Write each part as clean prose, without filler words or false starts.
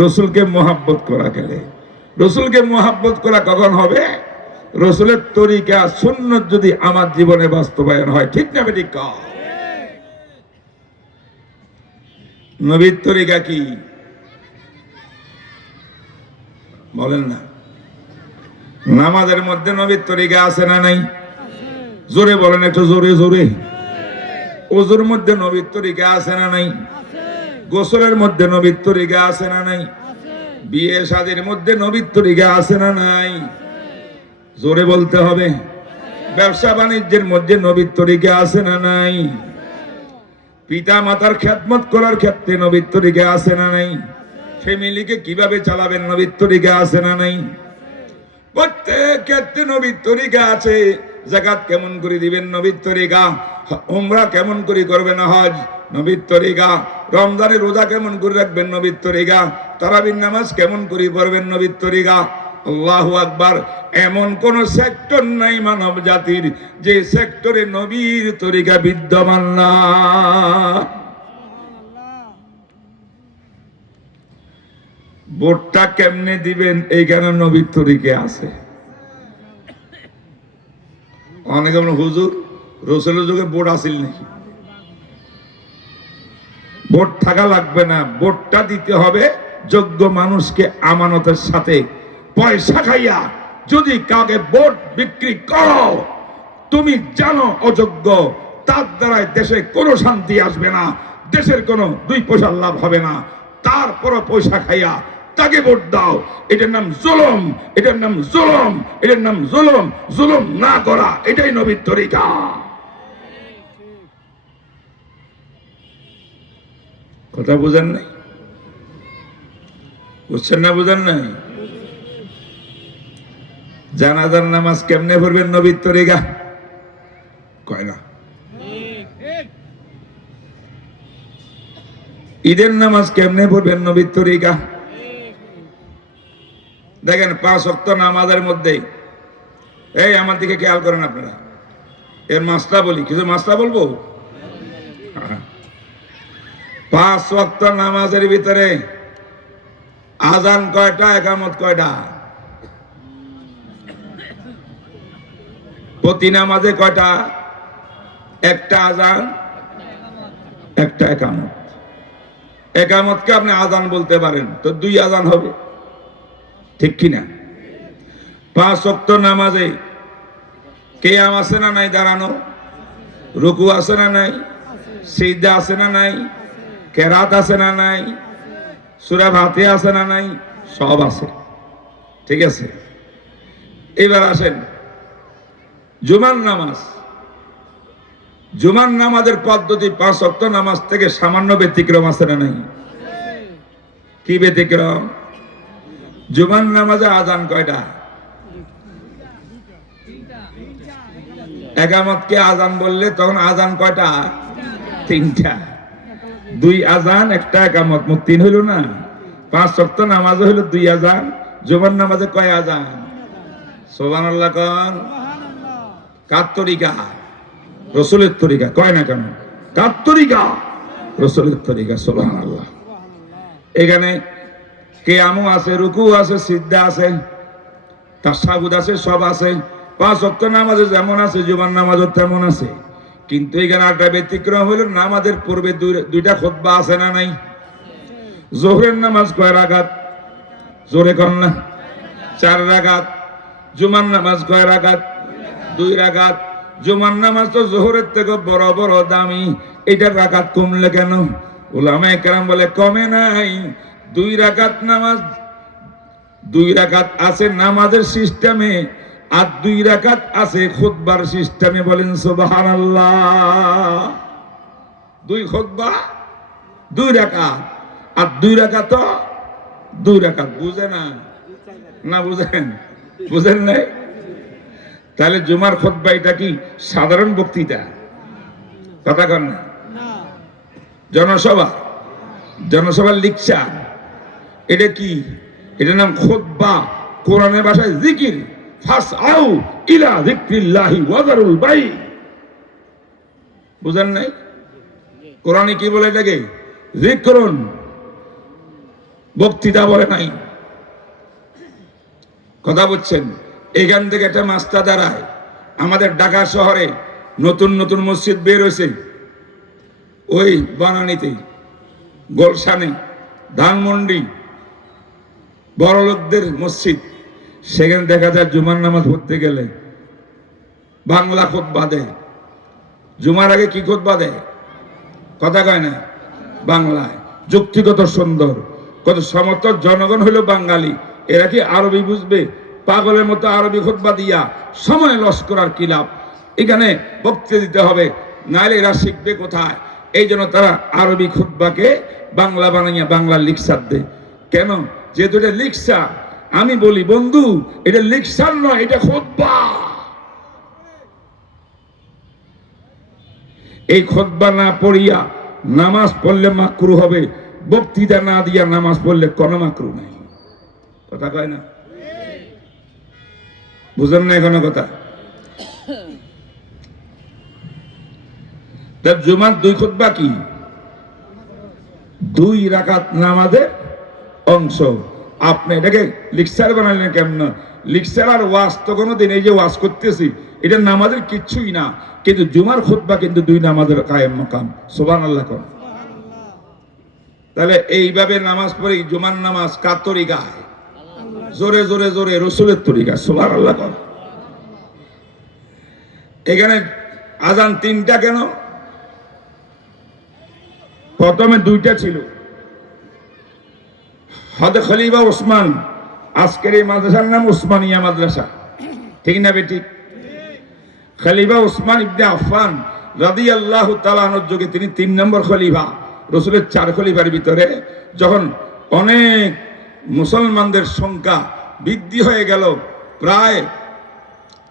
রসুলকে মোহাব্বত করা গেলে। রসুলকে মোহাব্বত করা কখন হবে? রসুলের তরিকা সুন্নাত যদি আমার জীবনে বাস্তবায়ন হয়। ঠিক না বেঠিক? নবীর তরিকা কি বলেন না? নামাজের মধ্যে নবীর তরিকা আছে না নাই? জোরে বলেন একটু, জোরে জোরে। ওজুর মধ্যে নবীর তরিকা আছে না নাই? গোসলের মধ্যে নবীর তরিকা আছে না নাই? বিয়ে শাদীর মধ্যে নবীর তরিকা আছে না নাই? জোরে বলতে হবে। ব্যবসা বাণিজ্যের মধ্যে নবীর তরিকা আছে না নাই? পিতা মাতার খেদমত করার ক্ষেত্রে নবীর তরিকা আছে না নাই? ফ্যামিলিকে কিভাবে চালাবেন নবীর তরিকা আছে না নাই? প্রত্যেক ক্ষেত্রে নবীর তরিকা আছে। যাকাত কেমন করে দিবেন নবীর তরিকা, উমরা কেমন করে করবেন হজ নবীর তরিকা, রমজানের রোজা কেমন করে রাখবেন নবীর তরিকা, তারাবির নামাজ কেমন করে পড়বেন নবীর তরিকা। আল্লাহু আকবার। এমন কোন সেক্টর নাই মানব জাতির যে সেক্টরে নবীর তরিকা বিদ্যমান না। ভোটটা কেমনে দিবেন এইখানে নবীর তরিকা আছে। অনেকে হুজুর রসুলের যুগে ভোট আসিল নাকি? ভোট থাকা লাগবে না, ভোটটা দিতে হবে যোগ্য মানুষকে আমানতের সাথে। পয়সা খাইয়া যদি কাউকে ভোট বিক্রি করো, তুমি জানো অযোগ্য, তার দ্বারাই দেশে কোনো শান্তি আসবে না, দেশের কোনো 2 পয়সার লাভ হবে না। তারপরও পয়সা খাইয়া তাকে ভোট দাও, এটার নাম জুলুম, এটার নাম জুলুম, এটার নাম জুলুম। জুলুম না করা, এটাই নবীর তরিকা। কথা বুঝেন নাই? বুঝছেন না? বুঝেন নাই? জানাজার নামাজ কেমনে পড়বেন নবীর তরিকা? কয় না। ঈদের নামাজ কেমনে পড়বেন নবীর তরিকা? দেখেন 5 ওয়াক্ত নামাজের মধ্যে, এই আমার দিকে খেয়াল করেন আপনারা, এর মাসলা বলি, কিছু মাসলা বলবো। 5 ওয়াক্ত নামাজের ভিতরে আজান কয়টা, একামত কয়টা? প্রতি নামাজে কয়টা? একটা আজান, একটা একামত। একামতকে আপনি আজান বলতে পারেন, তো 2 আজান হবে, ঠিক কিনা? 5 ওয়াক্ত নামাজে কিয়াম আছে না নাই? দাঁড়ানো। রুকু আছে না নাই? সিজদা আছে না নাই? কেরাত আছে না নাই? সূরা ফাতিহা আছে না নাই? সব আছে, ঠিক আছে। এবার আসেন জুমার নামাজ। জুমার নামাজের পদ্ধতি 5 ওয়াক্ত নামাজ থেকে সামান্য ব্যতিক্রম আছে না নাই? কি ব্যতিক্রম? জুমার নামাজে আজান কয়টা? একামতকে আজান বললে তখন আজান কয়টা? 3টা। 2 আজান, একটা একামত, মোট 3 হইল না? 5 ওয়াক্ত নামাজে হইল 2 আজান। জুমার নামাজে কয় আজান? সুবহানাল্লাহ কোন? কার তরিকা? রসুলের তরিকা। কয় না কেন? কার তরিকা? রসুলের তরিকা। সুবহানাল্লাহ। এখানে কিয়ামও আছে, রুকু আছে, সিজদা আছে, তাশাহুদ আছে, সব আছে। 5 ওয়াক্ত নামাজে যেমন আছে জুমার নামাজও তেমন আছে। কিন্তু এখানে একটা ব্যতিক্রম হইল, নামাজের পূর্বে 2টা খুতবা আছে না নাই? জোহরের নামাজ কয় রাকাত? জোরে কর না। 4 রাকাত। জুমার নামাজ কয় রাকাত? 2 রাকাত। জুমার নামাজ তো জোহরের থেকে বড় বড় দামি, এটার রাকাত কমলে কেন? উলামায়ে কেরাম বলে কমে নাই। 2 রাকাত নামাজ, 2 রাকাত আছে নামাজের সিস্টেমে, আর 2 রাকাত আছে খুতবার সিস্টেমে। বলেন সুবহানাল্লাহ। 2 খুতবা, 2 রাকাত, আর 2 রাকাত 2 রাকাত। বুঝে না? না বুঝেন? বুঝেন নাই? তাহলে জুমার খুতবা এটা কি সাধারণ বক্তৃতা? কথা কন না। জনসভা, জনসভার লেকচার, এটা কি? এটার নাম খুতবা। কোরআনের ভাষায় জিকির। ফাসআউ ইলা যিকরিল্লাহি ওয়া যারুল বাই। বুঝেন নাই? কোরআনে কি বলে এটাকে? যিকরুন বক্তৃতা বলে নাই। কথা বলছেন? এখান থেকে একটা মাস্টার দাঁড়ায়। আমাদের ঢাকা শহরে নতুন নতুন মসজিদ বের হয়েছে, ওই বনানীতে, গোলশানে, ধানমন্ডি, বড় লোকদের মসজিদ। সেখানে দেখা যায় জুমার নামাজ পড়তে গেলে বাংলা খুতবা দেয়। জুমার আগে কি খুতবা দেয়? কথা কয় না, বাংলায়। যুক্তিগত সুন্দর, কত সমর্থক জনগণ হইল বাঙালি, এরা কি আরবি বুঝবে? পাগলের মতো আরবি খুতবা দিয়া সময় লস করার কি লাভ? এখানে বক্তৃতা দিতে হবে, নাহলে এরা শিখবে কোথায়? এই জন্য তারা আরবি খুতবাকে বাংলা বানাইয়া বাংলা লিকসার দেয়। কেন? যেহেতু এটা লিকসার। আমি বলি বন্ধু, এটা লিকসার নয়, এটা খুতবা। এই খুতবা না পড়িয়া নামাজ পড়লে মাকরু হবে, বক্তৃতা না দিয়া নামাজ পড়লে কোনো মাকরু নাই। কথা কয় না? বুঝেন না কোনো কথা? জুমার দুই খুতবা কি? 2 রাকাত নামাজের অংশ। আপনি এটাকে লিকসার বানালেন কেমন? লিকসার আর ওয়াজ তো কোনোদিন, এই যে ওয়াজ করতেছি এটা নামাজের কিচ্ছুই না, কিন্তু জুমার খুতবা কিন্তু 2 নামাজের কায়েম মাকাম। সুবহানাল্লাহ কোন। তাহলে এইভাবে নামাজ পড়ি, জুমার নামাজ কার তরিকায়? জোরে জোরে জোরে রসুলের তরিকা। সুবহানাল্লাহ কোন। এখানে আজান 3টা কেন? প্রথমে 2টা ছিল। হযরত খলিফা ওসমান, আজকের এই মাদ্রাসার নাম ওসমানিয়া মাদ্রাসা, ঠিক না বেটি? খলিফা ওসমান ইবনে আফফান রাদিয়াল্লাহু তাআলা আনহুর যুগে তিনি 3 নম্বর খলিফা। রাসূলের 4 খলিফার ভিতরে যখন অনেক মুসলমানদের সংখ্যা বৃদ্ধি হয়ে গেল, প্রায়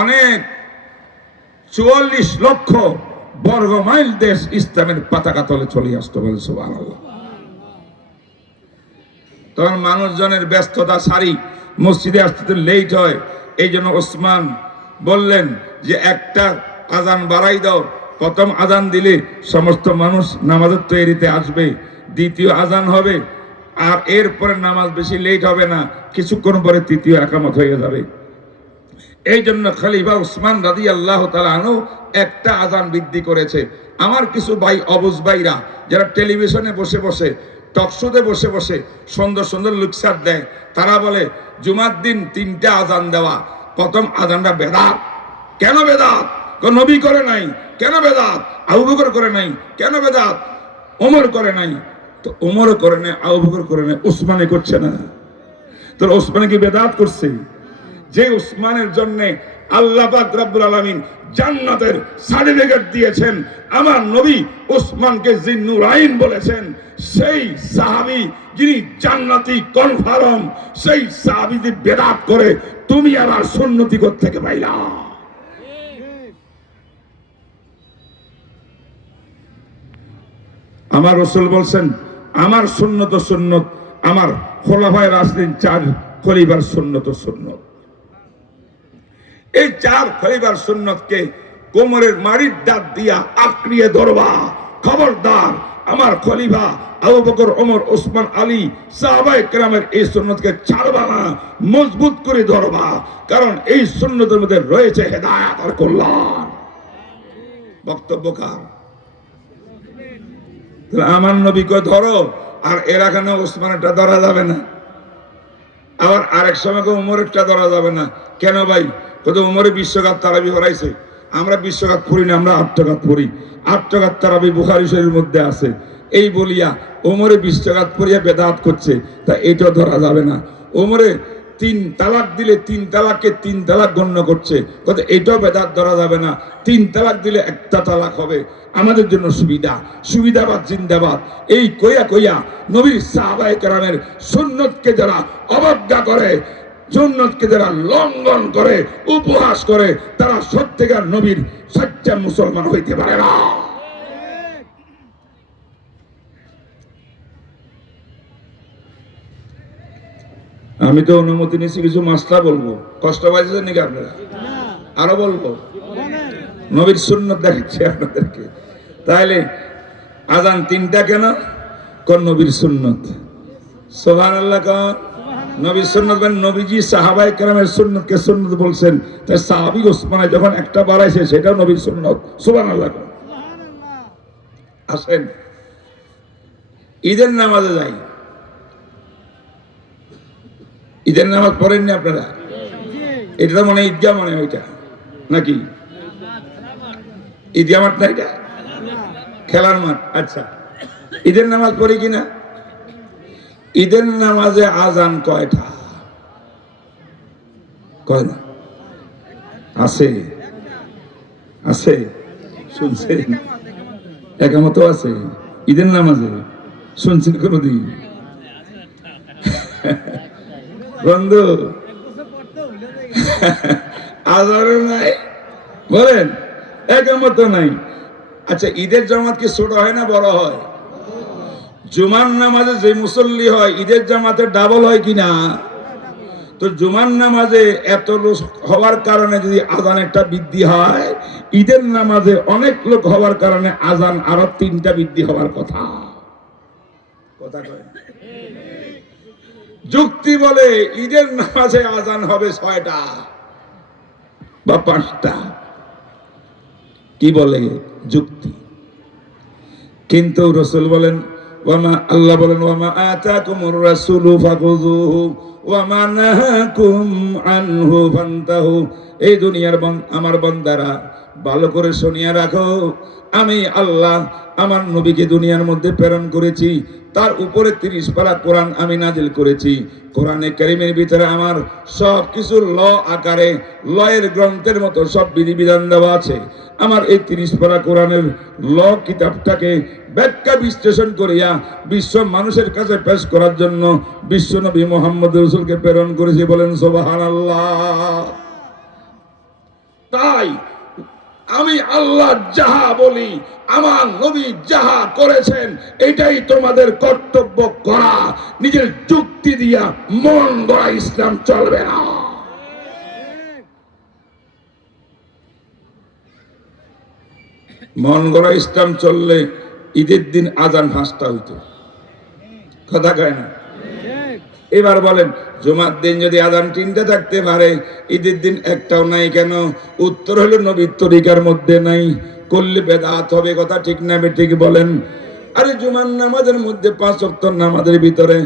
অনেক 44 লক্ষ বর্গ মাইল দেশ ইসলামের পতাকা তলে চলে আসতো। বলে সুবহানাল্লাহ। তখন মানুষজনের ব্যস্ততা সারি, মসজিদে আসতে লেট হয়। এই জন্য ওসমান বললেন যে একটা আজান বাড়াই দাও। প্রথম আজান দিলে সমস্ত মানুষ নামাজের তৈরিতে আসবে, দ্বিতীয় আজান হবে, আর এরপরে নামাজ বেশি লেট হবে না, কিছুক্ষণ পরে তৃতীয় একামত হয়ে যাবে। এই জন্য খলিফা উসমান রাদিয়াল্লাহু তাআলা আনহু একটা আজান বৃদ্ধি করেছে। আমার কিছু ভাই অবুঝ ভাইরা যারা টেলিভিশনে বসে বসে, টকশোতে বসে বসে সুন্দর সুন্দর লুকসার দেয়, তারা বলে জুমার দিন 3টা আজান দেওয়া, প্রথম আজানটা বেদাত। কেন বেদাত? নবী করে নাই। কেন বেদাত? আবু বকর করে নাই। কেন বেদাত? ওমর করে নাই। তো ওমর করে নাই, আবু বকর করে নাই, উসমানে করছে না। তো উসমানে কি বেদাত করছে? যে উসমানের জন্য আল্লাহ পাক রব্বুল আলামিন জান্নাতের সার্টিফিকেট দিয়েছেন, আমার নবী উসমানকে জিন্নুরাইন বলেছেন, সেই সাহাবী যিনি জান্নাতি কনফার্ম, সেই সাহাবী যদি বেদাত করে, তুমি আবার সুন্নতি কোথা থেকে পাইলা? আমার রাসূল বলছেন, আমার সুন্নত সুন্নত, আমার খোলাফায়ে রাশিদিন 4 খলিফার সুন্নত সুন্নত। এই 4 খলিফার সুন্নতকে কোমরের মাড়ির দাঁত দিয়া আঁকড়িয়ে ধরবা। খবরদার আমার খলিফা আবু বকর, ওমর, ওসমান, আলী, সাহাবায়ে কেরামের এই সুন্নতকে ছাড়বা না, মজবুত করে ধরবা। কারণ এই সুন্নতের মধ্যে রয়েছে হেদায়েত আর কল্যাণ। বক্তব্য কার? আমার নবীকে ধরো, আর এরা কেন ওসমানেরটা ধরা যাবে না? আবার আরেক সময় উমরেরটা ধরা যাবে না। কেন ভাই? কত উমরে বিশ্বকাপ তারাবি হরাইছে, আমরা বিশ্বকাপ পড়ি না, আমরা 8 টাকাত পড়ি। 8 টাকাত তারাবি বুখারী শরীফের মধ্যে আছে। এই বলিয়া ওমরে বিশ্বকাপ পড়িয়া বেদাত করছে, তা এটা ধরা যাবে না। ওমরে 3 তালাক দিলে 3 তালাককে 3 তালাক গণ্য করছে, কত এটাও বেদাত ধরা যাবে না। 3 তালাক দিলে একটা তালাক হবে, আমাদের জন্য সুবিধা। সুবিধাবাদ জিন্দাবাদ। এই কইয়া কইয়া নবীর সাহাবায়ে কেরামের সুন্নতকে যারা অবজ্ঞা করে, সুন্নতকে যারা লঙ্ঘন করে, উপহাস করে, তারা সত্যিকার নবীর সচ্চা মুসলমান হইতে পারে না। আমি তো অনুমতি নিয়েছি, কিছু মাসলা বলবো, কষ্ট পাইছেন নাকি আপনারা? আরো বলবো, নবীর সুন্নত দেখাচ্ছি আপনাদেরকে। তাহলে আজান 3টা কেন? কোন নবীর সুন্নত। সুবহানাল্লাহ কোন নবীর সুন্নাত মানে নবীজি সাহাবায়ে কেরামের সুন্নাতকে সুন্নাত বলছেন, তাই সাহাবী ওসমানে যখন একটা বাড়াইছে সেটাও নবীর সুন্নাত। সুবহানাল্লাহ কোন। আসেন ঈদের নামাজে যাই। ঈদের নামাজ পড়েননি আপনারা? এটা মনে হয় ঈদগাহ, মনে হয় ওইটা নাকি ঈদগাহ মাঠ না, এটা খেলার মাঠ। আচ্ছা, ঈদের নামাজ পড়ি কিনা? ঈদের নামাজে আজান কয়টা? কয় না? আছে আছে, শুনছেন? একামত আছে ঈদের নামাজে, শুনছেন কোনদিন? বন্ধু আজারও নাই, বলেন একামত নাই। আচ্ছা, ঈদের জামাত কি ছোট হয় না বড় হয়? জুমার নামাজে যে মুসল্লি হয় ঈদের জামাতে ডাবল হয় কিনা? তো জুমার নামাজে এত লোক হওয়ার কারণে যদি আজান একটা বৃদ্ধি হয়, ঈদের নামাজে অনেক লোক হওয়ার কারণে আজান আরো 3টা বৃদ্ধি হওয়ার কথা। কথা কয় যুক্তি বলে ঈদের নামাজে আজান হবে 6টা বা 5টা, কি বলে যুক্তি। কিন্তু রাসূল বলেন আল্লাহ বলেন ওয়ামা আতাকুমুর রাসূলু ফাখুযুহু ওয়ামা নাহাকুম আনহু ফান্তাহু। এই দুনিয়ার আমার বান্দারা ভালো করে শুনিয়া রাখো, আমি আল্লাহ আমার নবীকে দুনিয়ার মধ্যে প্রেরণ করেছি, তার উপরে 30 পারা কোরআন আমি নাজিল করেছি। কোরআনে কারীমের ভিতরে আমার সব কিছু ল আকারে, লয়ের গ্রন্থের মতো সব বিধিবিধান দেওয়া আছে। আমার এই 30 পারা কোরআনের ল কিতাবটাকে ব্যাখ্যা বিশ্লেষণ করিয়া বিশ্ব মানুষের কাছে পেশ করার জন্য বিশ্ব নবী মুহাম্মদ রাসূলকে প্রেরণ করেছি। বলেন সুবহানাল্লাহ। তাই আমি আল্লাহ যাহা বলি, আমার নবী যাহা করেছেন, এটাই তোমাদের কর্তব্য করা। নিজের যুক্তি দিয়া মন গড়া ইসলাম চলবে না। মন গড়া ইসলাম চললে ঈদের দিন আজান 5টা হইতো। কথা কয় না? এবার বলেন, জুমার দিন যদি আজান 3টা থাকতে পারে, ঈদের দিন একটাও নাই কেন? উত্তর হলো নবীর তরিকার মধ্যে নাই, করলে বেদাত হবে। কথা ঠিক না ঠিক বলেন? আরে জুমার নামাজের মধ্যে 5 ওয়াক্ত নামাজের ভিতরে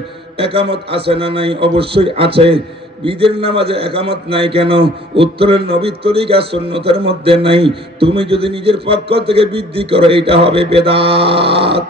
একামত আছে না নাই? অবশ্যই আছে। ঈদের নামাজে একামত নাই কেন? উত্তরের নবীর তরিকা সুন্নতের মধ্যে নাই। তুমি যদি নিজের পক্ষ থেকে বৃদ্ধি করো, এটা হবে বেদাত।